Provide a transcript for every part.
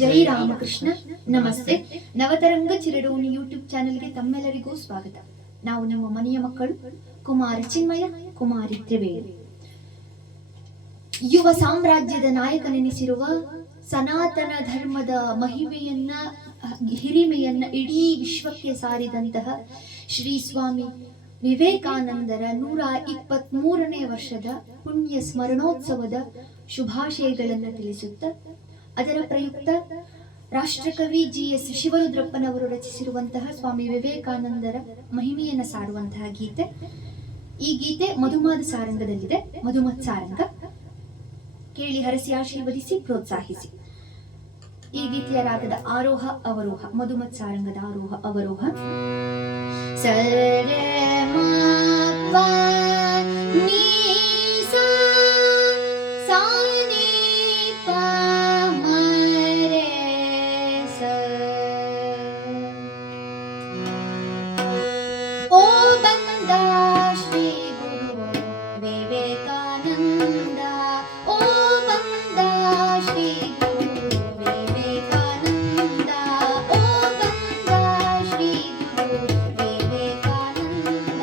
ಜೈ ರಾಮಕೃಷ್ಣ. ನಮಸ್ತೆ. ನವತರಂಗ ಚಿರಡೋಣಿ ಯೂಟ್ಯೂಬ್ ಚಾನೆಲ್ಗೆ ತಮ್ಮೆಲ್ಲರಿಗೂ ಸ್ವಾಗತ. ನಾವು ನಿಮ್ಮ ಮನೆಯ ಮಕ್ಕಳು ಕುಮಾರ ಚಿನ್ಮಯ, ಕುಮಾರಿ ತ್ರಿವೇಣಿ. ಯುವ ಸಾಮ್ರಾಜ್ಯದ ನಾಯಕನೆನಿಸಿರುವ ಸನಾತನ ಧರ್ಮದ ಮಹಿಮೆಯನ್ನ ಹಿರಿಮೆಯನ್ನ ಇಡೀ ವಿಶ್ವಕ್ಕೆ ಸಾರಿದಂತಹ ಶ್ರೀ ಸ್ವಾಮಿ ವಿವೇಕಾನಂದರ 123ನೇ ವರ್ಷದ ಪುಣ್ಯ ಸ್ಮರಣೋತ್ಸವದ ಶುಭಾಶಯಗಳನ್ನು ತಿಳಿಸುತ್ತಾ, ಅದರ ಪ್ರಯುಕ್ತ ರಾಷ್ಟ್ರಕವಿ GS ಶಿವರುದ್ರಪ್ಪನವರು ರಚಿಸಿರುವಂತಹ ಸ್ವಾಮಿ ವಿವೇಕಾನಂದರ ಮಹಿಮೆಯನ್ನು ಸಾರುವಂತಹ ಗೀತೆ. ಈ ಗೀತೆ ಮಧುಮಾದ ಸಾರಂಗದಲ್ಲಿದೆ. ಮಧುಮತ್ ಸಾರಂಗ ಕೇಳಿ ಹರಸಿ ಆಶೀರ್ವದಿಸಿ ಪ್ರೋತ್ಸಾಹಿಸಿ. ಈ ಗೀತೆಯ ರಾಗದ ಆರೋಹ ಅವರೋಹ, ಮಧುಮತ್ ಸಾರಂಗದ ಆರೋಹ ಅವರೋಹ. ಸರೆ ಮ ಪ ನೀ ಸಾ ಸಾ ನೀ ಪ ಮ ರೆ ಸ. ಓ ಬಂದ ಶ್ರೀ ಗುರು ವಿವೇಕಾನಂದ, ಓ ಬಂದ ಶ್ರೀ ಗುರು ವಿವೇಕಾನಂದ, ಓ ಬಂದ ಶ್ರೀ ಗುರು ವಿವೇಕಾನಂದ.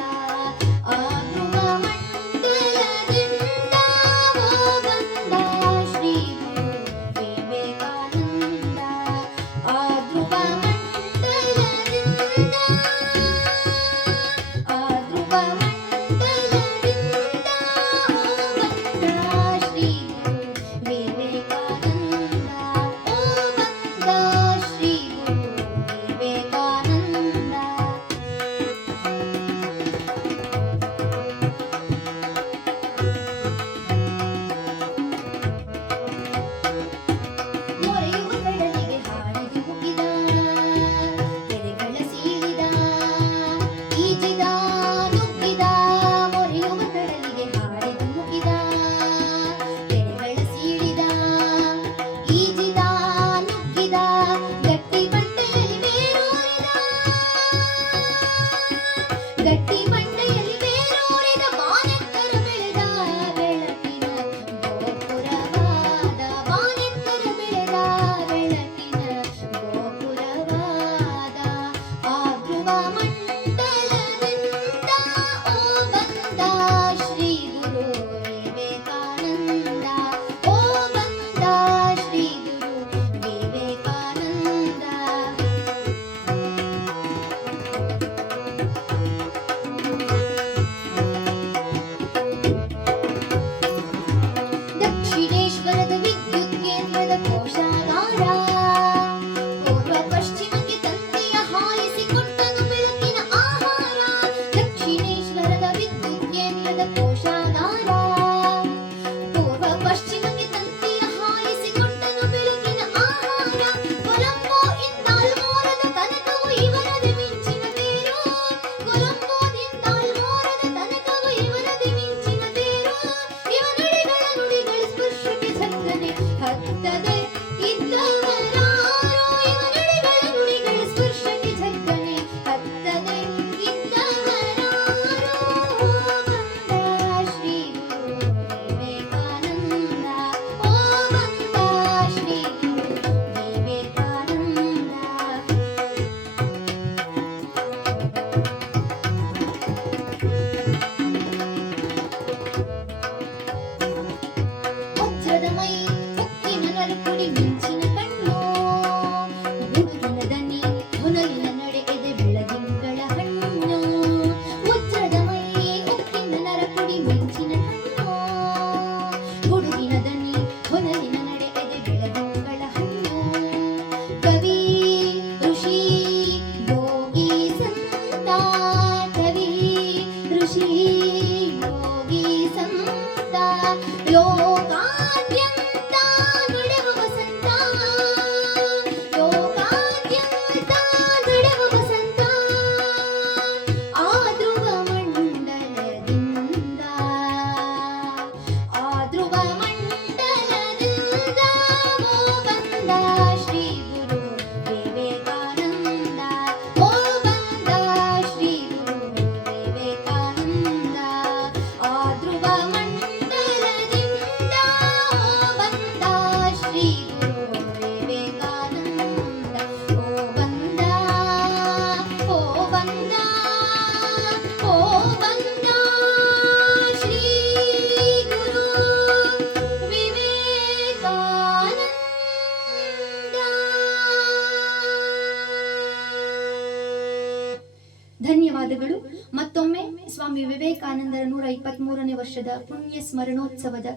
ಧನ್ಯವಾದಗಳು. ಮತ್ತೊಮ್ಮೆ ಸ್ವಾಮಿ ವಿವೇಕಾನಂದರ 123ನೇ ವರ್ಷದ ಪುಣ್ಯ ಸ್ಮರಣೋತ್ಸವದ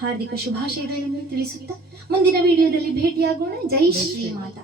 ಹಾರ್ದಿಕ ಶುಭಾಶಯಗಳನ್ನು ತಿಳಿಸುತ್ತಾ ಮುಂದಿನ ವಿಡಿಯೋದಲ್ಲಿ ಭೇಟಿಯಾಗೋಣ. ಜೈ ಶ್ರೀ ಮಾತಾ.